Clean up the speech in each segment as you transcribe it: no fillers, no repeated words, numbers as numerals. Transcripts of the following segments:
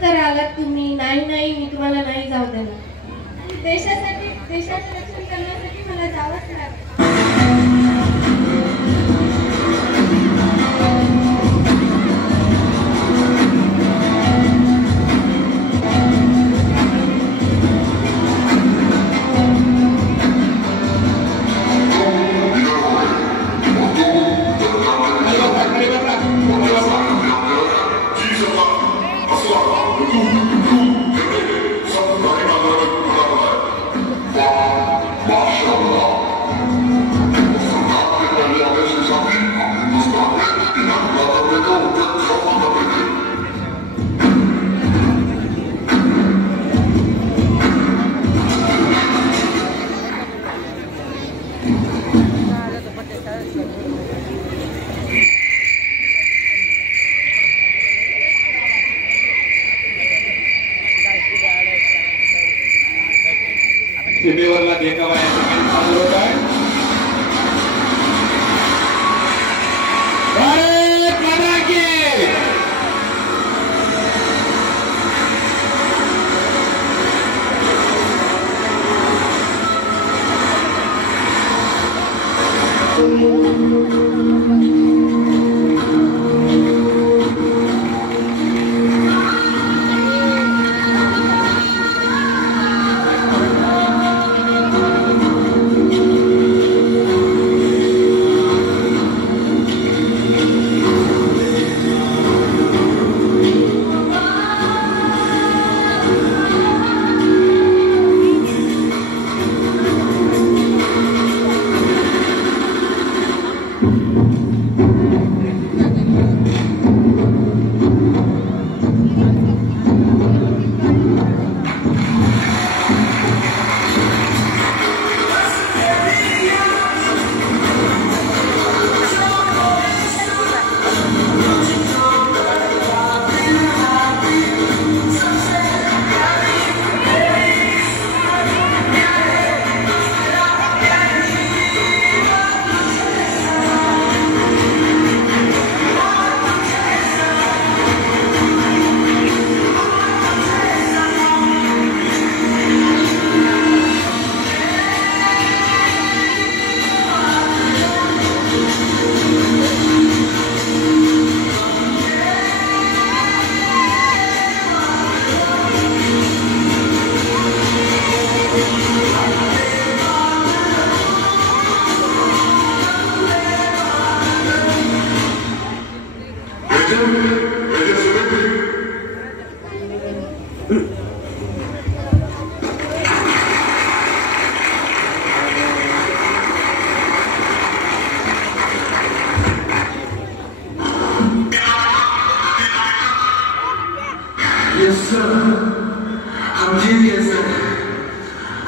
तर आलात तुम्ही. नाही नाही, मी तुम्हाला नाही जाऊ देणार. देशासाठी, देशाचं रक्षण करण्यासाठी मला जावंच लागेल. सीमेवरला देखावा या ठिकाणी चालू होत आहे. भारत माता की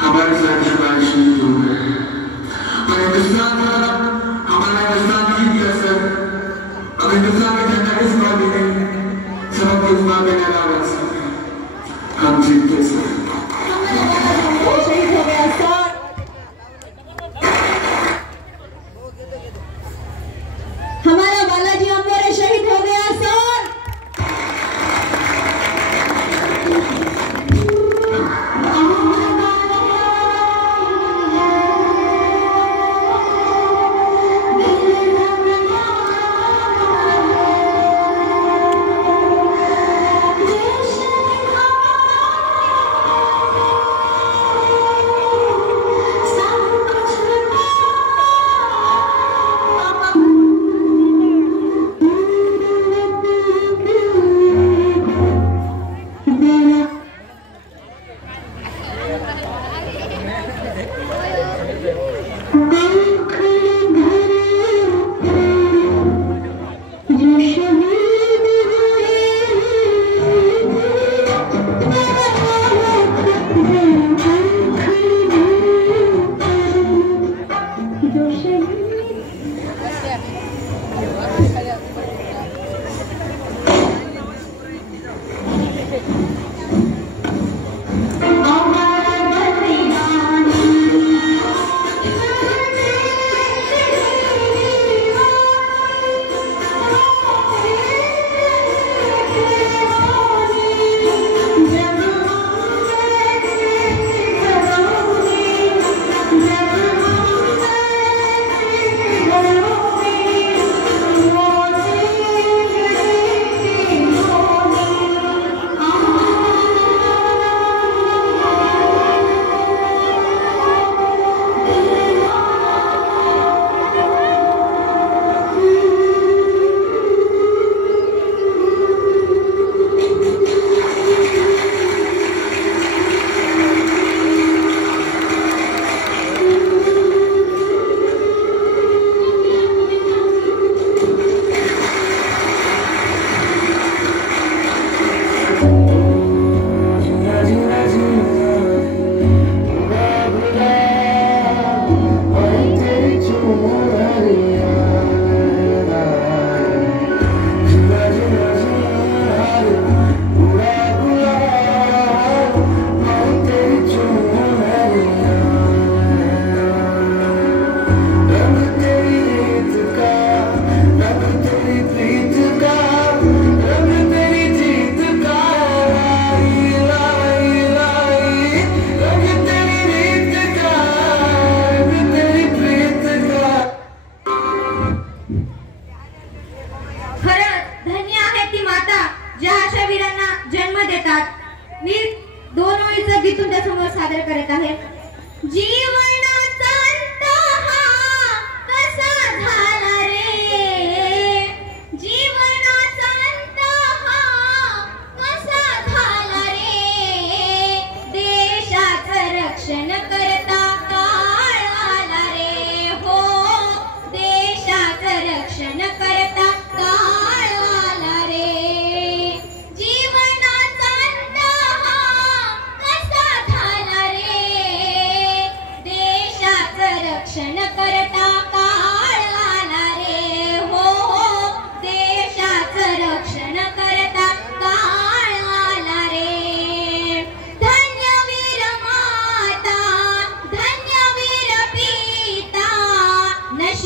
हमारे साथ जवान शहीद हो गए और हिंदुस्तान हमारा हिंदुस्तान जीत गया सर। अब हिंदुस्तान में झंडा किस बात देने सबक किस बात देने वाला सर। हम जीत गए सर। शहीद हो गया सर। हमारा बालाजी अम्बेरे शहीद हो गया सर।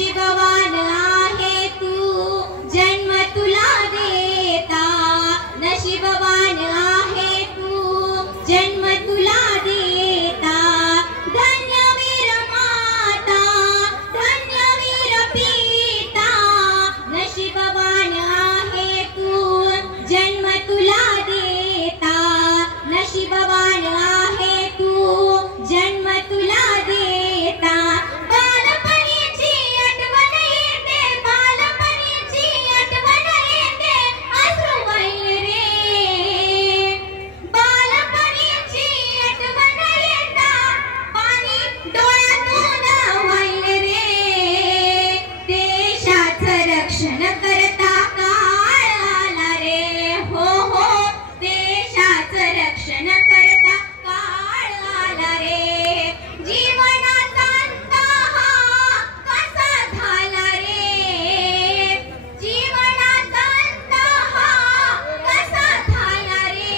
नशीबवान आहे तू जन्म तुला देता, नशीबवान आहे तू जन्म तुला देता. धन्यवीर माता धन्यवीर पिता, नशीबवान आहे तू जन्म तुला देता, नशीबवान आहे तू जन्म तुला देता. बालपणीची आठवण येते, बालपणीची आठवण येते, अश्रू वाहिले रे. बालपणीची आठवण येता, पाणी डोळ्यातून वाहिले रे. देशाचं रक्षण करता काळ आला रे, हो हो देशाचं रक्षण करता काळ आला रे. जीवनाचा अंत हा कसा झाला रे, जीवनाचा अंत हा कसा झाला रे.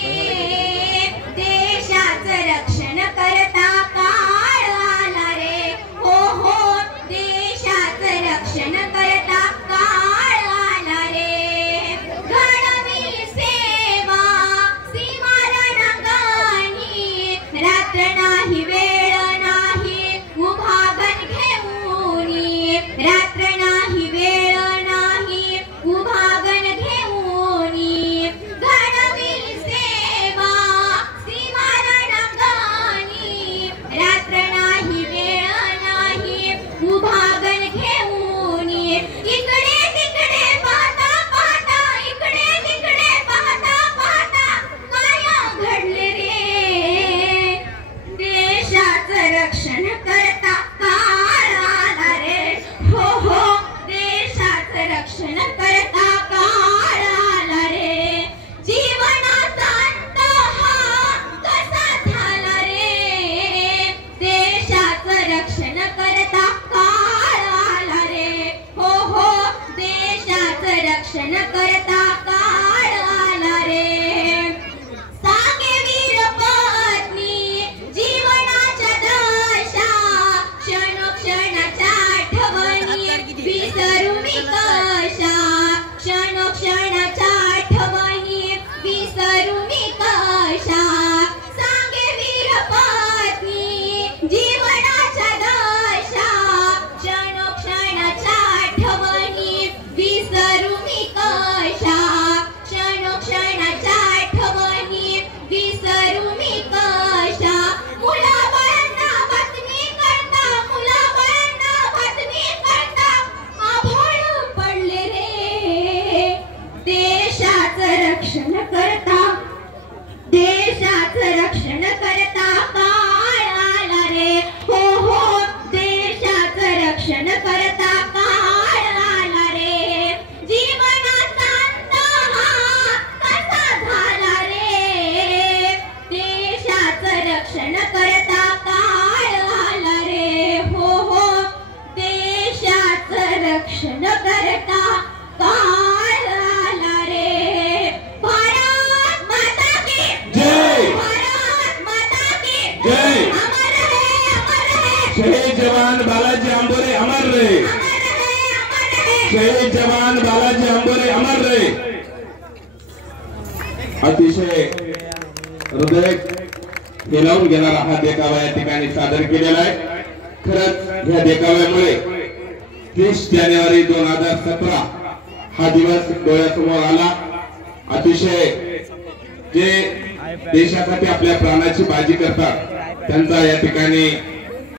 देशाचं रक्षण करता काळ आला रे, हो हो देशाचं रक्षण करता काळ आला रे. घडवी सेवा सीमारण गाणी, रात्र नाही वेळ नाही उभागण घेऊनी, रात्र नाही वेळ नाही उभागण घेऊनी. घडवी सेवा सीमारण गाणी, रात्र नाही वेळ नाही उभागण घेऊनी. इकडे तिकडे पाहता पाहता, इकडे तिकडे पाहता पाहता काय घडले रे. देशाचं रक्षण करता काळ आला रे, हो हो देशाचं रक्षण करता काळ आला रे. जीवनाचा अंत हा कसा झाला रे. देशाचं रक्षण करता काळ आला रे, हो हो देशाचं रक्षण करता काळ आला रे. सांगे वीर पत्नी जीवनाच्या दशा, क्षणोक्षणाच्या आठवणी विसरू मी कशा, क्षणोक्षणाच्या आठवणी विसरू मी कशा. सांगे वीर पत्नी जीवनाच्या दशा, क्षणोक्षणाच्या आठवणी विसरू मी कशा, क्षणोक्षणाच्या आठवणी विसरू मी कशा. मुलाबाळांना बातमी करता, मुलाबाळांना बातमी करता आभाळ पडले रे. देशाचं रक्षण करता, देशाचं रक्षण करता काळ आला रे, हो हो देशाचं रक्षण करता काळ आला रे. जीवनाचा अंत हा कसा झाला रे. देशाचं रक्षण करता काळ आला रे, हो हो देशाचं रक्षण करता काळ आला रे. भारत माता की जय, भारत माता की जय. अमर है अमर है, शहीद जवान बालाजी आंबोरे अमर रहे, अमर है अमर है. शहीद जवान बालाजी आंबोरे अमर रहे. अतिशय हृदय हेलावून घेणारा हा देखावा या ठिकाणी सादर केलेला आहे. खरंच ह्या देखाव्यामुळे 30 जानेवारी 2017 हा दिवस डोळ्यासमोर आला. अतिशय जे देशासाठी आपल्या प्राणाची बाजी करतात त्यांचा या ठिकाणी